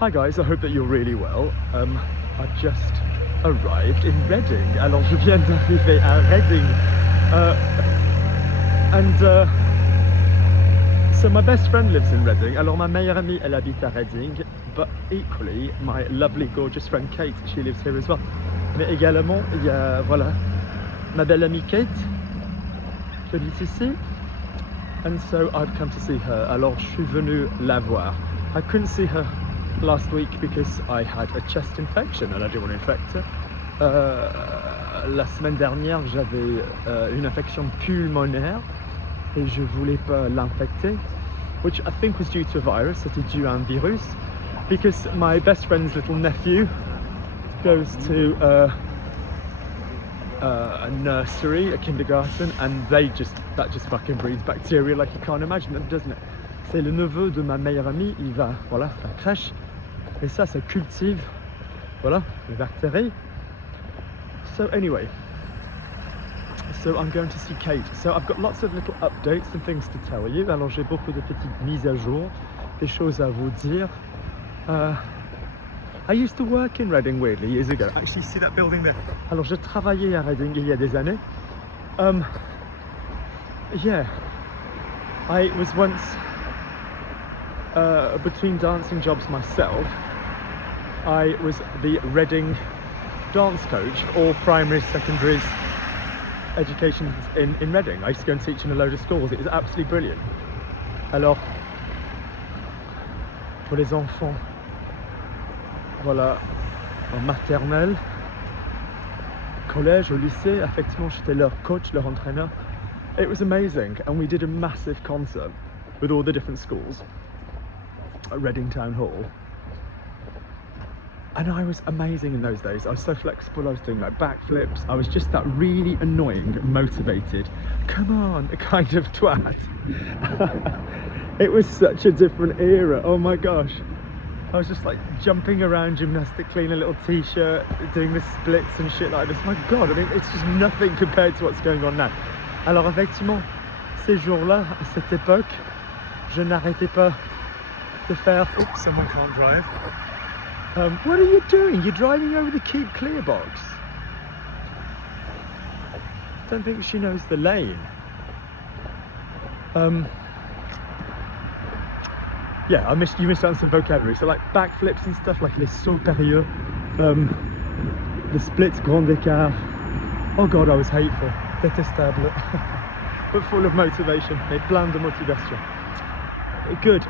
Hi guys, I hope that you're really well. I've just arrived in Reading. Alors je viens d'arriver à Reading. So my best friend lives in Reading. Alors ma meilleure amie, elle habite à Reading. But equally, my lovely, gorgeous friend Kate, she lives here as well. Mais également, il y a, voilà, ma belle amie Kate, qui habite ici. And so I've come to see her. Alors je suis venu la voir. I couldn't see her last week because I had a chest infection and I didn't want to infect her. La semaine dernière, j'avais une infection pulmonaire et je voulais pas l'infecter, which I think was due to a virus. C'était dû à un virus, because my best friend's little nephew goes to a nursery, a kindergarten, and that just fucking breeds bacteria like you can't imagine, doesn't it? C'est le neveu de ma meilleure amie, il va, voilà, à la crèche, et ça cultive, voilà, les bactéries. So anyway, so I'm going to see Kate. So I've got lots of little updates and things to tell you. Alors j'ai beaucoup de petites mises à jour, des choses à vous dire. I used to work in Reading weirdly years ago. Actually, see that building there? Alors je travaillais à Reading il y a des années. Yeah, I was once between dancing jobs myself. I was the Reading dance coach for all primaries, secondaries, education in Reading. I used to go and teach in a load of schools. It was absolutely brilliant. Alors, pour les enfants, voilà, en maternelle, collège, au lycée, effectivement, j'étais leur coach, leur entraîneur. It was amazing, and we did a massive concert with all the different schools at Reading Town Hall. And I was amazing in those days. I was so flexible. I was doing like backflips. I was just that really annoying, motivated, come on, kind of twat. It was such a different era. Oh my gosh. I was just like jumping around gymnastically in a little t-shirt, doing the splits and shit like this. My God, I mean, it's just nothing compared to what's going on now. Alors effectivement, ces jours-là, à cette époque, je n'arrêtais pas de faire... Oops, someone can't drive. What are you doing? You're driving over the Keep Clear box. Don't think she knows the lane. Yeah, you missed out on some vocabulary. So like backflips and stuff, like les sauts périlleux, the splits grand écart. Oh God, I was hateful, détestable, but full of motivation, et plein de motivation. Good.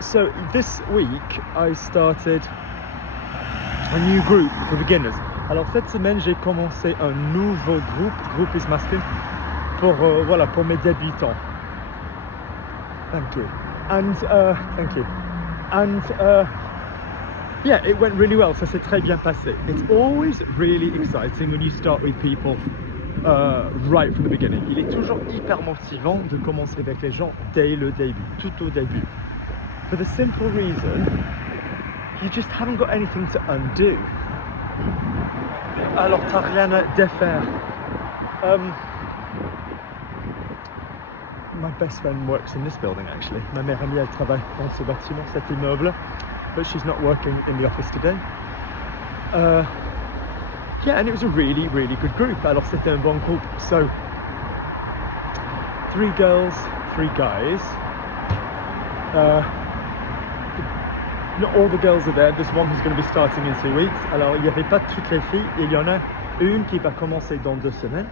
So this week I started a new group for beginners. Alors cette semaine j'ai commencé un nouveau groupe is masculine, pour voilà, pour mes débutants. Thank you. And thank you. And yeah, it went really well. Ça s'est très bien passé. It's always really exciting when you start with people right from the beginning. Il est toujours hyper motivant de commencer avec les gens dès le début, tout au début. For the simple reason, you just haven't got anything to undo. Alors t'as rien à défaire. My best friend works in this building actually. Ma meilleure amie, elle travaille dans ce bâtiment, cet immeuble, but she's not working in the office today. Yeah, and it was a really, really good group. Alors c'était un bon groupe. So 3 girls, 3 guys. Not all the girls are there. There's one who's going to be starting in 2 weeks. Alors il n'y avait pas toutes les filles, et il y en a une qui va commencer dans 2 semaines.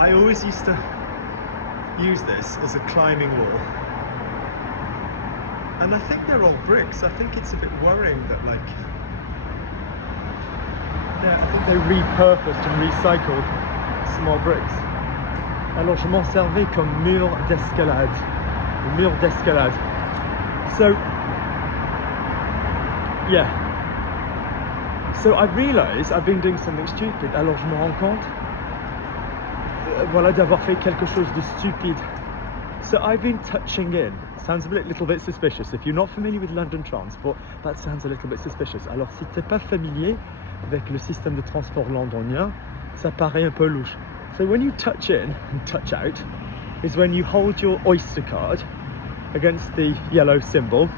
I always used to use this as a climbing wall, and I think they're all bricks. I think it's a bit worrying that like, yeah, I think they repurposed and recycled small bricks. Alors je m'en servais comme mur d'escalade. So yeah, so I realised I've been doing something stupid. Alors je me rends compte, voilà, d'avoir fait quelque chose de stupide. So I've been touching in. Sounds a little bit suspicious. If you're not familiar with London transport, that sounds a little bit suspicious. Alors si t'es pas familier avec le système de transport londonien, ça paraît un peu louche. So when you touch in and touch out, is when you hold your Oyster card against the yellow symbol,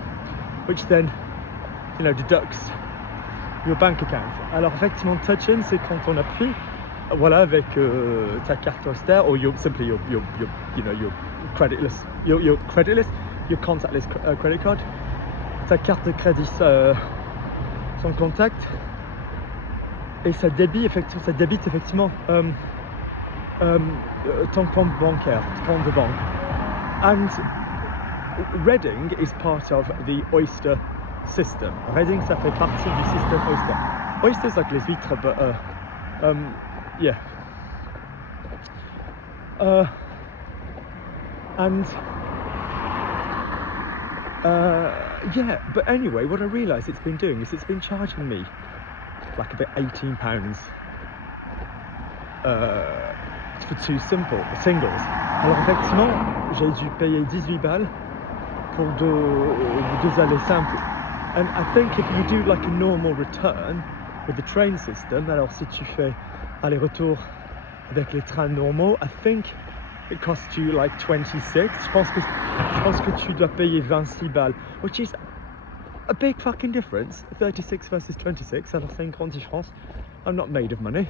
which then, you know, deducts your bank account. Alors effectivement, touch-in, c'est quand on appuie, voilà, avec ta carte Oyster, or simply your you know, your creditless, your contactless credit card, ta carte de crédit sans contact, et ça débite effectivement ton compte bancaire, compte de banque. And Reading is part of the Oyster system. Reading, ça fait partie du système Oyster. Oyster's like les huîtres, but yeah. And yeah, but anyway, what I realised it's been doing is it's been charging me like about £18 for two singles. Alors effectivement, j'ai dû payer 18 balles pour deux allées simples. And I think if you do like a normal return with the train system, alors si tu fais aller-retour avec les trains normaux, I think it costs you like 26. Je pense que tu dois payer 26 balles, which is a big fucking difference. 36 versus 26, alors c'est une grande différence. I'm not made of money.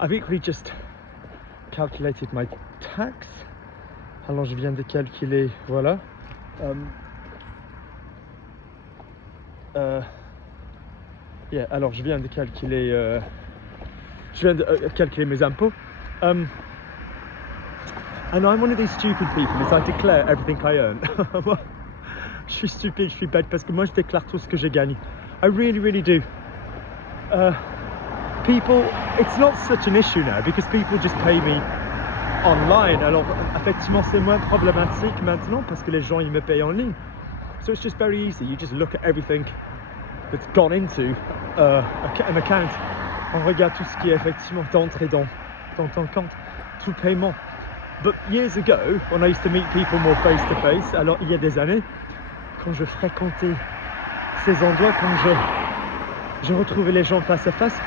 I've equally just calculated my tax. Alors je viens de calculer, voilà. Yeah, alors je viens de calculer mes impôts. And I'm one of these stupid people, is I declare everything I earn. Je suis stupide, je suis bête, parce que moi je déclare tout ce que je gagne. I really do. People, it's not such an issue now because people just pay me online. Alors effectivement c'est moins problématique maintenant parce que les gens ils me payent en ligne. So it's just very easy. You just look at everything that's gone into an account. On regarde tout ce qui est effectivement entré dans ton compte, tout paiement. But years ago, when I used to meet people more face to face, alors il y a des années, quand je fréquentais ces endroits, quand je retrouvais les gens face à face,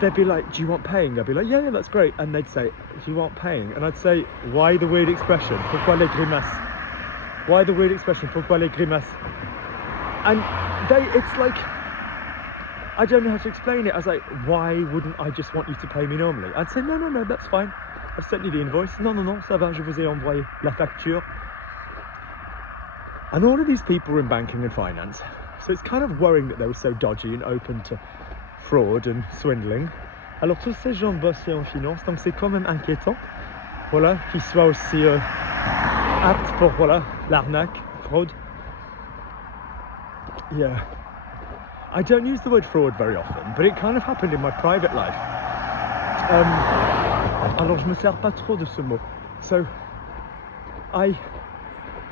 they'd be like, do you want paying? I'd be like, yeah, that's great. And they'd say, do you want paying? And I'd say, why the weird expression? Pourquoi les grimaces? Why the weird expression? Pourquoi les grimaces? And it's like, I don't know how to explain it. I was like, why wouldn't I just want you to pay me normally? I'd say, no, that's fine. I've sent you the invoice. Non, ça va, je vous ai envoyé la facture. And all of these people are in banking and finance. So it's kind of worrying that they were so dodgy and open to fraud and swindling. Alors tous ces gens bossaient en finance, donc c'est quand même inquiétant, voilà, qu'ils soient aussi aptes pour, voilà, l'arnaque, fraude. Yeah. I don't use the word fraud very often, but it kind of happened in my private life. Alors je me sers pas trop de ce mot. So,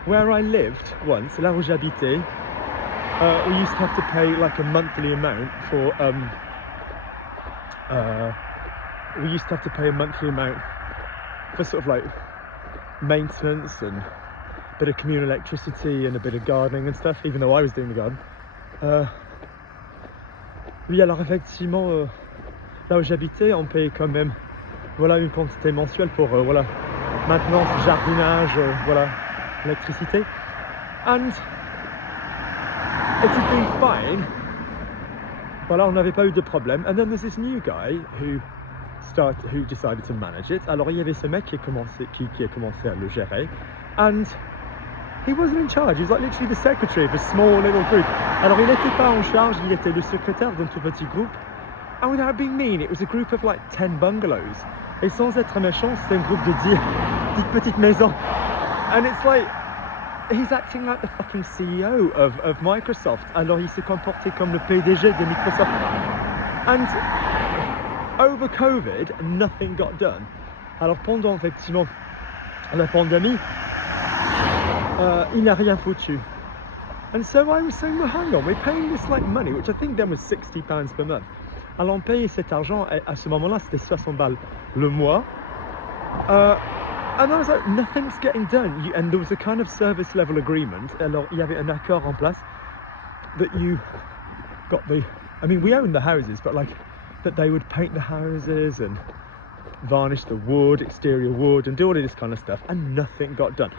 where I lived once, là où j'habitais, we used to have to pay like a monthly amount for, sort of like maintenance and a bit of communal electricity and a bit of gardening and stuff, even though I was doing the garden. Oui, alors effectivement, là où j'habitais, on payait quand même, voilà, une quantité mensuelle pour, voilà, maintenance, jardinage, voilà, électricité. And it had been fine. Voilà, on n'avait pas eu de problème. And then there's this new guy who decided to manage it. Alors il y avait ce mec qui a commencé à le gérer. And he wasn't in charge. He was like literally the secretary of a small little group. Alors il n'était pas en charge, il était le secrétaire d'un tout petit groupe. And without being mean, it was a group of like 10 bungalows. Et sans être méchant, c'était un groupe de 10 petites maisons. And it's like, he's acting like the fucking CEO of Microsoft. Alors il se comportait comme le PDG de Microsoft. And over COVID, nothing got done. Alors pendant effectivement la pandémie, il n'a rien foutu. And so I was saying, well, hang on, we're paying this like money, which I think then was £60 per month. Alors on payait cet argent, à ce moment-là, c'était 60 balles le mois. And I was like, nothing's getting done. And there was a kind of service level agreement. Alors il y avait un accord en place that you got I mean, we owned the houses, but like, that they would paint the houses and varnish the wood, exterior wood, and do all of this kind of stuff, and nothing got done.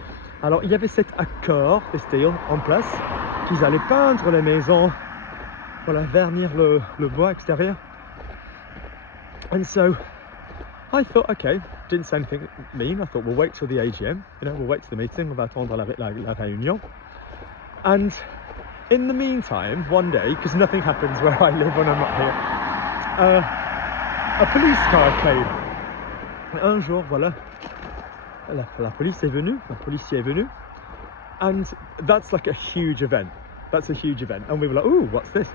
Alors il y avait cet accord, this deal en place, qu'ils allaient peindre les maisons, voilà, vernir le bois extérieur. And so I thought, okay, didn't say anything mean. I thought, we'll wait till the AGM, you know, we'll wait till the meeting, on va attendre la réunion. And in the meantime, one day, because nothing happens where I live when I'm not here, a police car came. Un jour, voilà, la police est venue, la policier est venu, and that's like a huge event. That's a huge event. And we were like, ooh, what's this?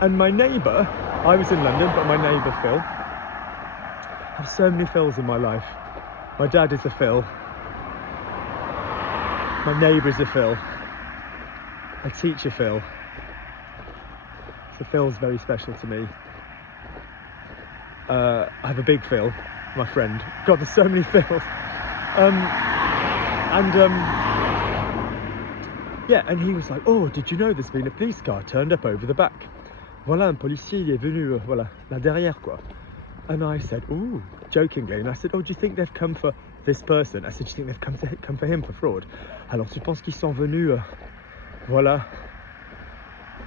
And my neighbour, I was in London, but my neighbour Phil, I have so many Phils in my life. My dad is a Phil. My neighbour is a Phil. A teacher Phil. So Phil's very special to me. I have a big Phil, my friend. God, there's so many Phils. Yeah, and he was like, oh, did you know there's been a police car turned up over the back? Voilà, un policier, il est venu, voilà, là derrière, quoi. And I said, ooh, jokingly, and I said, oh, do you think they've come for this person? I said, do you think they've come for him for fraud? Alors, tu penses qu'ils sont venus, voilà,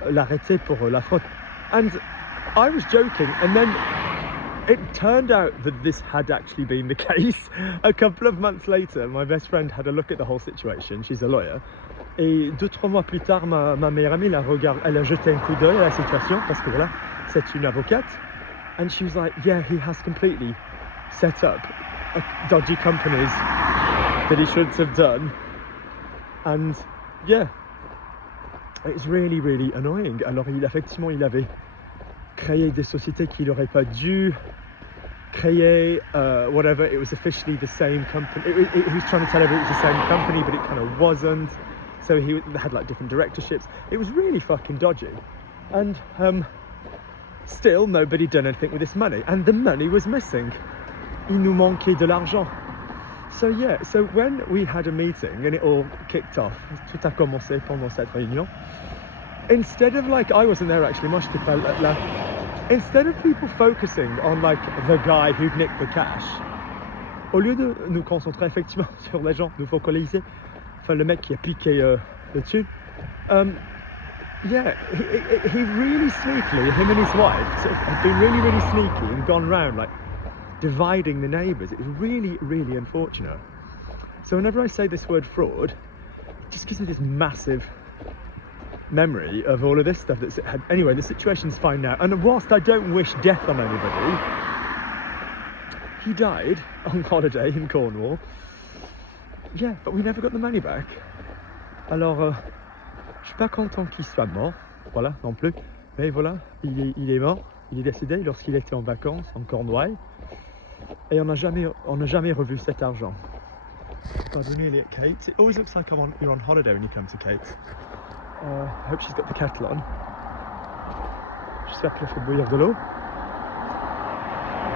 l'arrêter pour la fraude? And I was joking, and then it turned out that this had actually been the case. A couple of months later, my best friend had a look at the whole situation. She's a lawyer. Et 2-3 mois plus tard, ma meilleure amie elle a jeté un coup d'œil à la situation, parce que voilà, c'est une avocate. And she was like, yeah, he has completely set up dodgy companies that he shouldn't have done. And yeah, it's really, really annoying. Alors, effectivement, il avait créé des sociétés qu'il n'aurait pas dû créer, whatever. It was officially the same company. He was trying to tell everyone it was the same company, but it kind of wasn't. So he had like different directorships. It was really fucking dodgy. And still, nobody done anything with this money, and the money was missing. Il nous manquait de l'argent. So yeah, so when we had a meeting and it all kicked off, tout a commencé pendant cette réunion. Instead of like, I wasn't there actually, moi j'étais pas là. Instead of people focusing on like the guy who nicked the cash, au lieu de nous concentrer effectivement sur les gens, nous focaliser, enfin le mec qui a piqué le tube. Yeah, he really sneakily, him and his wife, sort of, had been really, really sneaky and gone round like dividing the neighbours. It was really, really unfortunate. So whenever I say this word fraud, it just gives me this massive memory of all of this stuff that's had. Anyway, the situation's fine now, and whilst I don't wish death on anybody, he died on holiday in Cornwall. Yeah, but we never got the money back. Alors, je suis pas content qu'il soit mort, voilà, non plus. Mais voilà, il est mort, il est décédé lorsqu'il était en vacances en Cornouailles. Et on n'a jamais revu cet argent. Bienvenue at Kate's. It always looks like you're on holiday when you come to Kate's. I hope she's got the kettle on. J'espère qu'elle fait bouillir de l'eau.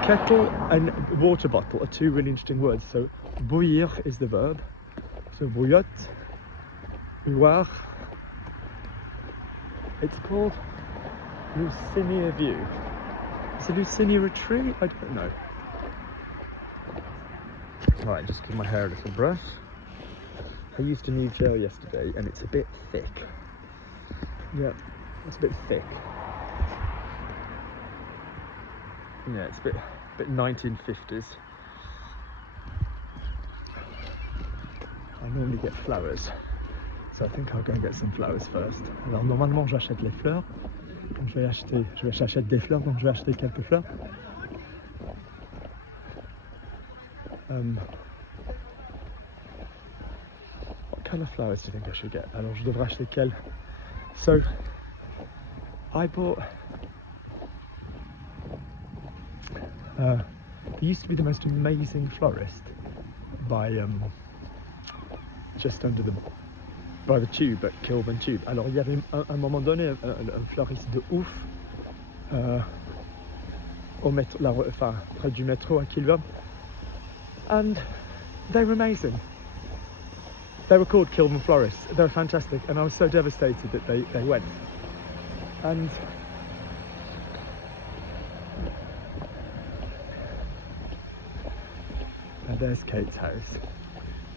Kettle and water bottle are two really interesting words. So bouillir is the verb. So bouillotte, bouilloire. It's called Lucinia View. Is it Lucinia a tree? I don't know. Right, just give my hair a little brush. I used a new gel yesterday and it's a bit thick. Yeah, it's a bit thick. Yeah, it's a bit 1950s. I normally get flowers, so I think I'll go and get some flowers first. Alors normalement j'achète les fleurs, donc j'achète des fleurs, donc je vais acheter quelques fleurs. What colour flowers do you think I should get? Alors je devrais acheter quelles? So I bought he used to be the most amazing florist by just under by the tube at Kilburn Tube. Alors il y avait un moment donné un fleuriste de ouf au métro, enfin près du métro à Kilburn, and they were amazing. They were called Kilburn Florists. They were fantastic, and I was so devastated that they went. And there's Kate's house.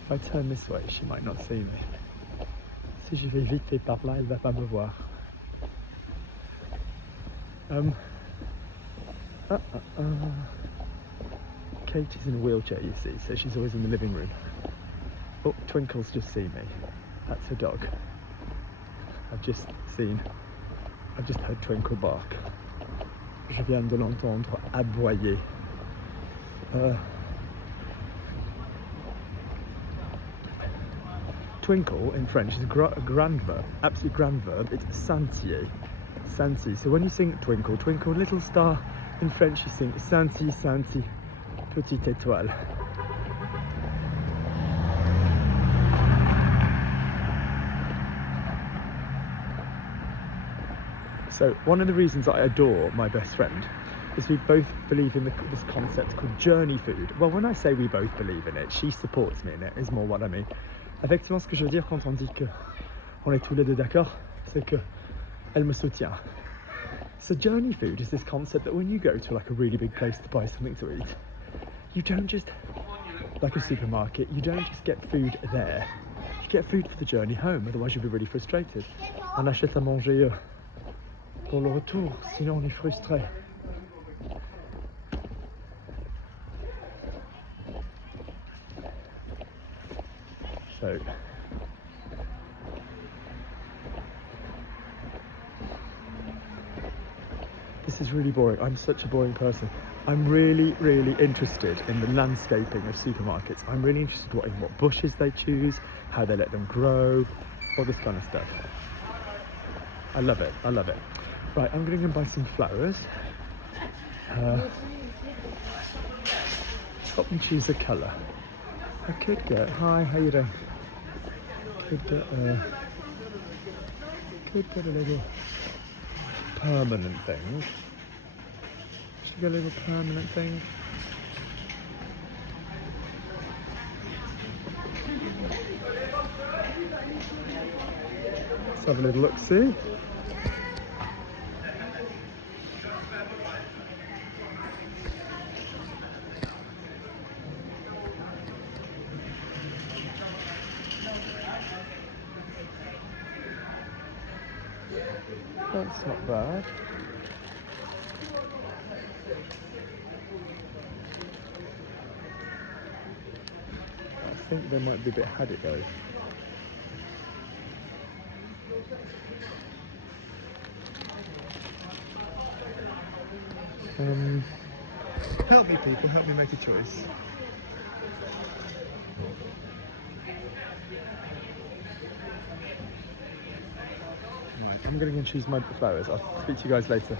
If I turn this way, she might not see me. Si je vais vite par là, elle va pas me voir. Kate is in a wheelchair, you see, so she's always in the living room. Oh, Twinkle's just seen me. That's her dog. I've just heard Twinkle bark. Je viens de l'entendre aboyer. Twinkle in French is a grand verb, absolute grand verb. It's Santier. Santi. So when you sing Twinkle, Twinkle, little star, in French you sing Santi, Santi, petite étoile. So one of the reasons I adore my best friend is we both believe in this concept called journey food. Well, when I say we both believe in it, she supports me in it, is more what I mean. Effectivement, ce que je veux dire quand on dit que on est tous les deux d'accord, c'est que elle me soutient. So journey food is this concept that when you go to like a really big place to buy something to eat, you don't just, like a supermarket, you don't just get food there. You get food for the journey home, otherwise you'll be really frustrated. On achète à manger pour le retour, sinon on est frustré. So this is really boring. I'm such a boring person. I'm really interested in the landscaping of supermarkets. I'm really interested in what bushes they choose, how they let them grow, all this kind of stuff. I love it. Right, I'm going to go buy some flowers. Help me choose a colour. I could get, hi, how you doing? Could get a little permanent thing. Should we get a little permanent thing? Let's have a little look-see. That's not bad. I think they might be a bit haddy though. Help me people, help me make a choice. Right, I'm going to go and choose my flowers. I'll speak to you guys later.